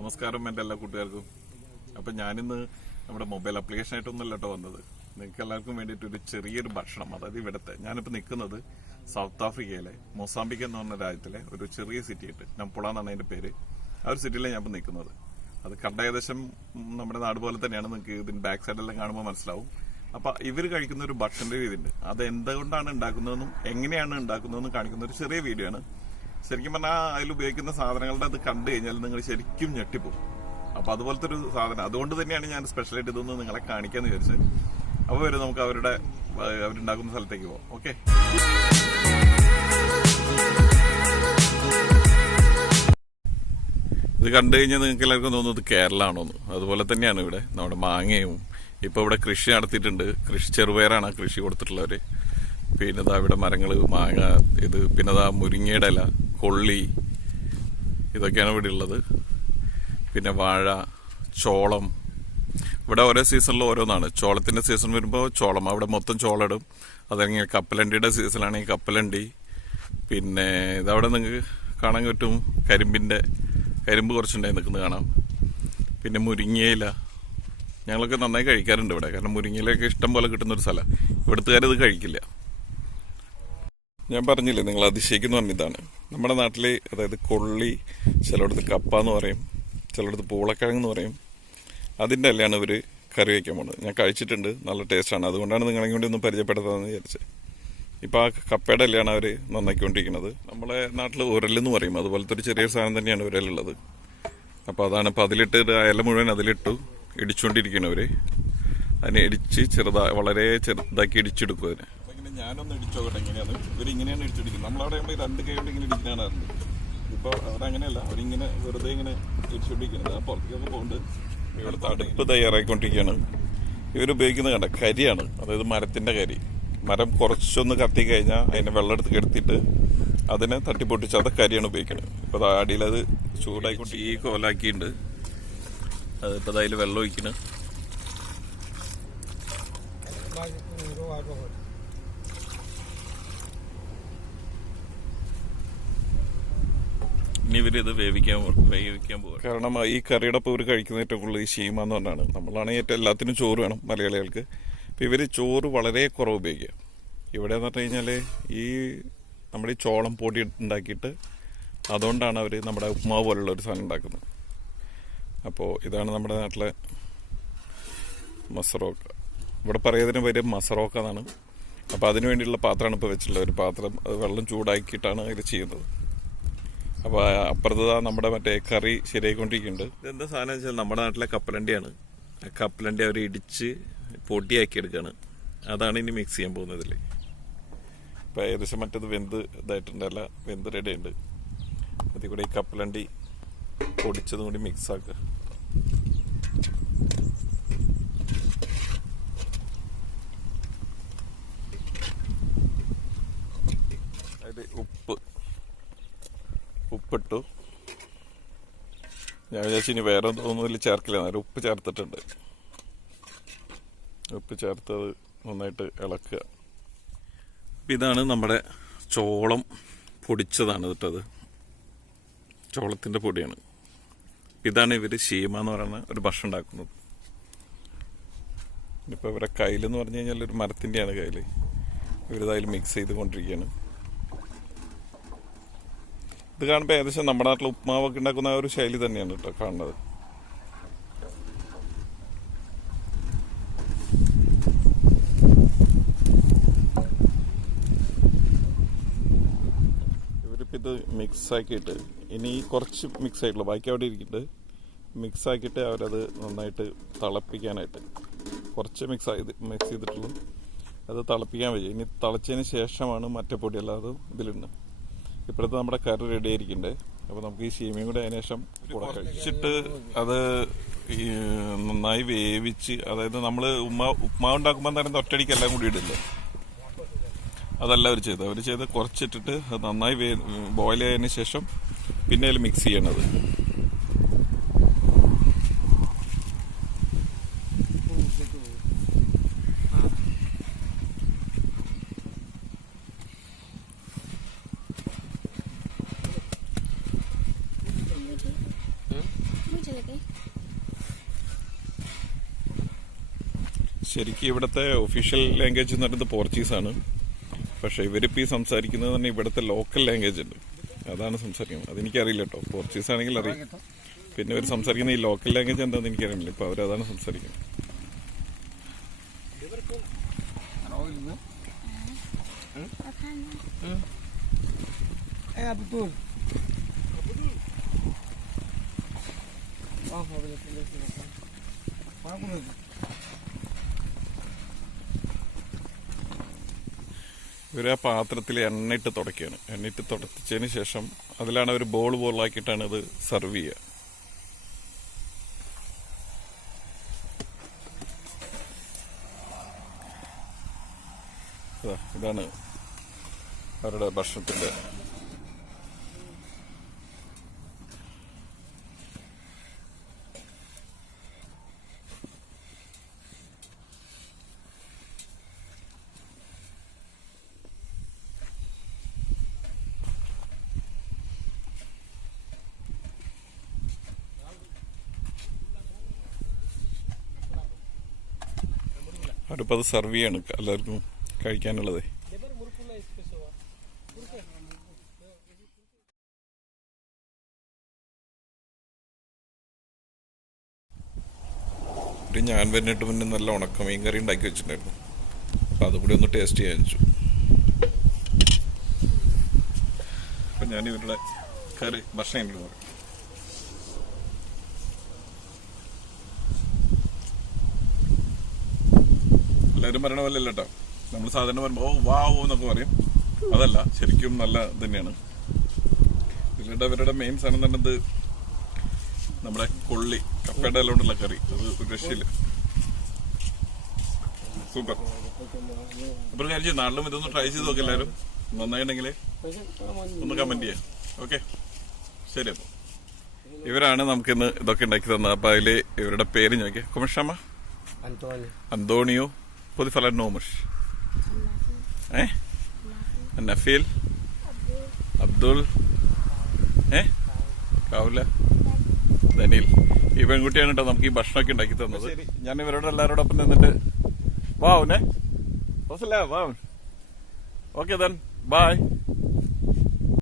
നമസ്കാരം എൻ്റെ എല്ലാ കൂട്ടുകാർക്കും. അപ്പം ഞാനിന്ന് നമ്മുടെ മൊബൈൽ ആപ്ലിക്കേഷനായിട്ടൊന്നുമല്ല കേട്ടോ വന്നത്. നിങ്ങൾക്ക് എല്ലാവർക്കും വേണ്ടിയിട്ട് ഒരു ചെറിയൊരു ഭക്ഷണം, അതായത് ഇവിടുത്തെ ഞാനിപ്പോൾ നിൽക്കുന്നത് സൗത്ത് ആഫ്രിക്കയിലെ മൊസാംബിക് എന്ന് പറഞ്ഞ രാജ്യത്തിലെ ഒരു ചെറിയ സിറ്റിയായിട്ട്, നംപുള എന്നാണ് അതിൻ്റെ പേര്. ആ ഒരു സിറ്റിയിലാണ് ഞാൻ ഇപ്പോൾ നിൽക്കുന്നത്. അത് കണ്ട ഏകദേശം നമ്മുടെ നാട് പോലെ തന്നെയാണ്. നിങ്ങൾക്ക് ഇതിന് ബാക്ക് സൈഡെല്ലാം കാണുമ്പോൾ മനസ്സിലാവും. അപ്പം ഇവർ കഴിക്കുന്ന ഒരു ഭക്ഷണ രീതി ഉണ്ട്. അത് എന്തുകൊണ്ടാണ് ഉണ്ടാക്കുന്നതെന്നും എങ്ങനെയാണ് ഉണ്ടാക്കുന്നതെന്നും കാണിക്കുന്ന ഒരു ചെറിയ വീഡിയോ ആണ്. ശരിക്കും പറഞ്ഞാൽ അതിൽ ഉപയോഗിക്കുന്ന സാധനങ്ങളുടെ അത് കണ്ടു കഴിഞ്ഞാൽ നിങ്ങൾ ശരിക്കും ഞെട്ടിപ്പോകും. അപ്പൊ അതുപോലത്തെ ഒരു സാധനം, അതുകൊണ്ട് തന്നെയാണ് ഞാൻ സ്പെഷ്യലായിട്ട് ഇതൊന്ന് നിങ്ങളെ കാണിക്കാന്ന് വിചാരിച്ചത്. അപ്പോൾ വരും നമുക്ക് അവരുണ്ടാക്കുന്ന സ്ഥലത്തേക്ക് പോവാം. ഓക്കെ, ഇത് കണ്ടു കഴിഞ്ഞാൽ നിങ്ങൾക്ക് എല്ലാവർക്കും തോന്നുന്നത് കേരളമാണോന്ന്. അതുപോലെ തന്നെയാണ് ഇവിടെ നമ്മുടെ മാങ്ങയും. ഇപ്പൊ ഇവിടെ കൃഷി നടത്തിയിട്ടുണ്ട്. ചെറുപയറാണ് കൃഷി കൊടുത്തിട്ടുള്ളവര്. പിന്നെ ഇതാ ഇവിടെ മരങ്ങൾ, മാങ്ങ, ഇത് പിന്നെ ഇതാ മുരിങ്ങയുടെ ഇല, കൊള്ളി, ഇതൊക്കെയാണ് ഇവിടെ ഉള്ളത്. പിന്നെ വാഴ, ചോളം. ഇവിടെ ഓരോ സീസണിലും ഓരോന്നാണ്. ചോളത്തിന്റെ സീസൺ വരുമ്പോൾ ചോളം, അവിടെ മൊത്തം ചോളം ഇടും. അതല്ലെങ്കിൽ കപ്പലണ്ടിയുടെ സീസണാണെങ്കിൽ കപ്പലണ്ടി. പിന്നെ ഇതവിടെ നിങ്ങൾക്ക് കാണാൻ പറ്റും കരിമ്പ് കുറച്ചുണ്ടായി നിൽക്കുന്നത് കാണാം. പിന്നെ മുരിങ്ങയില ഞങ്ങളൊക്കെ നന്നായി കഴിക്കാറുണ്ട് ഇവിടെ. കാരണം മുരിങ്ങയിലൊക്കെ ഇഷ്ടം പോലെ കിട്ടുന്നൊരു സ്ഥലം. ഇവിടുത്തുകാരിത് കഴിക്കില്ല. ഞാൻ പറഞ്ഞില്ലേ, നിങ്ങൾ അതിശയിക്കുന്നു പറഞ്ഞതാണ്. നമ്മുടെ നാട്ടിൽ അതായത് കൊള്ളി, ചിലയിടത്ത് കപ്പ എന്ന് പറയും, ചിലയിടത്ത് പൂളക്കിഴങ്ങ് എന്ന് പറയും. അതിൻ്റെ എല്ലാം ഇവർ കറി വയ്ക്കാൻ പോകുന്നത്. ഞാൻ കഴിച്ചിട്ടുണ്ട്, നല്ല ടേസ്റ്റാണ്. അതുകൊണ്ടാണ് നിങ്ങളെ കൊണ്ട് ഒന്ന് പരിചയപ്പെടുത്താമെന്ന് വിചാരിച്ചത്. ഇപ്പോൾ ആ കപ്പയുടെ എല്ലാം അവർ നന്നാക്കിക്കൊണ്ടിരിക്കുന്നത്. നമ്മളെ നാട്ടിൽ ഉരലെന്ന് പറയും, അതുപോലത്തെ ഒരു ചെറിയ സാധനം തന്നെയാണ് ഉരലുള്ളത്. അപ്പോൾ അതാണ്. ഇപ്പോൾ അതിലിട്ട് ഇല മുഴുവൻ അതിലിട്ടു ഇടിച്ചുകൊണ്ടിരിക്കുന്നവർ. അതിനെ ഇടിച്ച് വളരെ ചെറുതാക്കി ഇടിച്ചെടുക്കും അതിനെ. ഞാനൊന്ന് ഇടിച്ചോക്കട്ടെ എങ്ങനെയാണ് ഇവരിങ്ങനെയാണ് ഇടിച്ചിടിക്കുന്നത്. നമ്മളവിടെ രണ്ട് കൈ കൊണ്ട് ഇങ്ങനെ ഇടിക്കാനാറുണ്ട്. ഇപ്പോൾ അവരങ്ങനെയല്ല, അവരിങ്ങനെ വെറുതെ ഇങ്ങനെ ഇടിച്ചുകൊണ്ടിരിക്കുന്നത്. ആ പുറത്തേക്കൊക്കെ പോകുന്നുണ്ട്. ഇവിടുത്തെ അടുപ്പ് തയ്യാറായിക്കൊണ്ടിരിക്കുകയാണ്. ഇവരുപയോഗിക്കുന്നത് കണ്ട കരിയാണ്, അതായത് മരത്തിന്റെ കരി. മരം കുറച്ചൊന്ന് കത്തി കഴിഞ്ഞാൽ അതിനെ വെള്ളം എടുത്തിട്ട് അതിനെ തട്ടിപ്പൊട്ടിച്ച് അത് കരിയാണ് ഉപയോഗിക്കുന്നത്. ഇപ്പോൾ അടിയിൽ അത് ചൂടായിക്കൊണ്ട് ഈ കോലാക്കിയിട്ടുണ്ട്. അതിപ്പോൾ അതിൽ വെള്ളം ഒഴിക്കണം. ഇനി ഇവരിത് വേവിക്കാൻ പോകും. കാരണം ഈ കറിയുടെ ഒപ്പം ഇവർ കഴിക്കുന്ന ഏറ്റവും കൂടുതൽ ഈ ശീമ എന്ന് പറഞ്ഞാണ്. നമ്മളാണെങ്കിൽ ഏറ്റവും എല്ലാത്തിനും ചോറ് വേണം മലയാളികൾക്ക്. അപ്പം ഇവർ ചോറ് വളരെ കുറവ് ഉപയോഗിക്കുക. ഇവിടെ എന്ന് പറഞ്ഞു കഴിഞ്ഞാൽ ഈ നമ്മുടെ ഈ ചോളം പൊടി ഉണ്ടാക്കിയിട്ട് അതുകൊണ്ടാണ് അവർ നമ്മുടെ ഉപ്മാവ് പോലുള്ള ഒരു സാധനം ഉണ്ടാക്കുന്നത്. അപ്പോൾ ഇതാണ് നമ്മുടെ നാട്ടിലെ മസറോക്ക. ഇവിടെ പറയുന്നതിന് പേര് മസറോക്ക എന്നാണ്. അപ്പോൾ അതിന് വേണ്ടിയുള്ള പാത്രമാണ് ഇപ്പോൾ വെച്ചിട്ടുള്ളത്. ഒരു പാത്രം വെള്ളം ചൂടാക്കിയിട്ടാണ് ഇത് ചെയ്യുന്നത്. അപ്പോൾ അപ്പുറത്ത് നമ്മുടെ മറ്റേ കറി ശരിയായിക്കൊണ്ടിരിക്കുന്നുണ്ട്. ഇതെന്താ സാധനം വെച്ചാൽ നമ്മുടെ നാട്ടിലെ കപ്പലണ്ടിയാണ്. കപ്പലണ്ടി അവർ ഇടിച്ച് പൊടിയാക്കി എടുക്കുകയാണ്. അതാണ് ഇനി മിക്സ് ചെയ്യാൻ പോകുന്നതിൽ. ഇപ്പം ഏകദേശം മറ്റത് ഇതായിട്ടുണ്ടല്ല, വെന്ത് റെഡി ഉണ്ട്. അതിൽ കൂടെ ഈ കപ്പലണ്ടി പൊടിച്ചതും കൂടി മിക്സ് ആക്കുക. അതിൽ ഉപ്പിട്ടു. ഞാൻ വിചാരിച്ചു ഇനി വേറെ ഒന്നും ഇതിൽ ചേർക്കില്ല. നേരം ഉപ്പ് ചേർത്തിട്ടുണ്ട്. ഉപ്പ് ചേർത്തത് നന്നായിട്ട് ഇളക്കുക. ഇതാണ് നമ്മുടെ ചോളം പൊടിച്ചതാണ് ഇട്ടത്. ചോളത്തിൻ്റെ പൊടിയാണ്. ഇതാണ് ഇവർ ശീമ എന്ന് പറയുന്ന ഒരു ഭക്ഷണം ഉണ്ടാക്കുന്നത്. ഇനിയിപ്പോൾ ഇവരുടെ കയ്യിലെന്ന് പറഞ്ഞു കഴിഞ്ഞാൽ ഒരു മരത്തിൻ്റെയാണ് കയ്യിൽ. ഇവരിതതിൽ മിക്സ് ചെയ്തുകൊണ്ടിരിക്കുകയാണ്. ഇത് കാണുമ്പോൾ ഏകദേശം നമ്മുടെ നാട്ടിൽ ഉപ്മാവൊക്കെ ഉണ്ടാക്കുന്ന ആ ഒരു ശൈലി തന്നെയാണ് കേട്ടോ കാണുന്നത്. ഇവരിപ്പോൾ ഇത് മിക്സ് ആക്കിയിട്ട് ഇനി കുറച്ച് മിക്സ് ആയിട്ടുള്ളൂ, ബാക്കി അവിടെ ഇരിക്കിട്ട് മിക്സ് ആക്കിയിട്ട് അവരത് നന്നായിട്ട് തിളപ്പിക്കാനായിട്ട് കുറച്ച് മിക്സ് ചെയ്തിട്ടുള്ളൂ. അത് തിളപ്പിക്കാൻ വയ്യ. ഇനി തിളച്ചതിന് ശേഷമാണ് മറ്റേ പൊടി അല്ലാതെ ഇതിലുണ്ട്. ഇപ്പോഴത്തെ നമ്മുടെ കറി റെഡി ആയിരിക്കണ്ടേ. അപ്പോൾ നമുക്ക് ഈ ശീമയും കൂടെ അതിന് ശേഷം കഴിച്ചിട്ട് അത് നന്നായി വേവിച്ച്, അതായത് നമ്മൾ ഉപ്മാവ് ഉണ്ടാക്കുമ്പോൾ തന്നെ ഒറ്റയടിക്ക് എല്ലാം കൂടി ഇടില്ലേ, അതല്ല അവർ ചെയ്ത് കുറച്ചിട്ടിട്ട് അത് നന്നായി ബോയിൽ ആയതിനു ശേഷം പിന്നെ അതിൽ മിക്സ് ചെയ്യണത്. ശരിക്കും ഇവിടുത്തെ ഒഫീഷ്യൽ ലാംഗ്വേജ് എന്ന് പറയുന്നത് പോർച്ചുഗീസാണ്. പക്ഷെ ഇവരിപ്പോൾ ഈ സംസാരിക്കുന്നത് തന്നെ ഇവിടുത്തെ ലോക്കൽ ലാംഗ്വേജ് ഉണ്ട്, അതാണ് സംസാരിക്കുന്നത്. അതെനിക്കറിയില്ല കേട്ടോ. പോർച്ചുഗീസ് ആണെങ്കിൽ അറിയാം. പിന്നെ ഇവർ സംസാരിക്കുന്ന ഈ ലോക്കൽ ലാംഗ്വേജ് എന്താണെന്ന് എനിക്കറിയില്ല. ഇപ്പോൾ അവരതാണ് സംസാരിക്കുന്നത്. ഇവർ ആ പാത്രത്തിൽ എണ്ണയിട്ട് തുടയ്ക്കുകയാണ്. എണ്ണയിട്ട് തുടച്ചതിന് ശേഷം അതിലാണ് ഒരു ബോൾ ബോളാക്കിയിട്ടാണ് ഇത് സെർവ് ചെയ്യുക. ഇതാണ് അവരുടെ ഭക്ഷണത്തിന്റെ അവരിപ്പോൾ അത് സെർവ് ചെയ്യാണ് എല്ലാവർക്കും കഴിക്കാനുള്ളത്. ഞാൻ വരുന്നിട്ട് മുന്നേ നല്ല ഉണക്കമീൻ കറി ഉണ്ടാക്കി വെച്ചിട്ടുണ്ടായിരുന്നു. അപ്പം അതുകൂടി ഒന്ന് ടേസ്റ്റ് ചെയ്യാൻ വെച്ചു. അപ്പം ഞാൻ ഇവരുടെ കറി ഭക്ഷണം ഉണ്ട് പറയും. എല്ലാവരും പറയണ പോലെ അല്ല കേട്ടോ. നമ്മൾ സാധാരണ പറയുമ്പോൾ ഓ വാവോ എന്നൊക്കെ പറയും. അതല്ല, ശരിക്കും നല്ല തന്നെയാണ്. ഇവരുടെ മെയിൻ സാധനം തന്നെ നമ്മുടെ കൊള്ളി, കപ്പയുടെ എല്ലാം കൊണ്ടുള്ള കറി. അത് ഒരു രക്ഷയില്ല, സൂപ്പർ. അപ്പൊ കാര്യം ചെയ്യും, നാട്ടിലും ഇതൊന്ന് ട്രൈ ചെയ്ത് നോക്കി എല്ലാവരും. നന്നായിട്ടുണ്ടെങ്കിൽ ഒന്ന് കമന്റ് ചെയ്യാം. ഓക്കെ, ശരി. അപ്പൊ ഇവരാണ് നമുക്കിന്ന് ഇതൊക്കെ ഉണ്ടാക്കി തന്നത്. അപ്പൊ അതില് ഇവരുടെ പേര് നോക്കിയേ. കൊമഷാമ Antonio pode falar nomes? Nafil? Abdul? Kaula? Daniel. ഈ പെൺകുട്ടിയാണ് കേട്ടോ നമുക്ക് ഈ ഭക്ഷണമൊക്കെ ഉണ്ടാക്കി തന്നത്. ഞാൻ ഇവരോട് എല്ലാവരോടൊപ്പം നിന്നിട്ട് വാവുനെ വാവ്. Okay then by.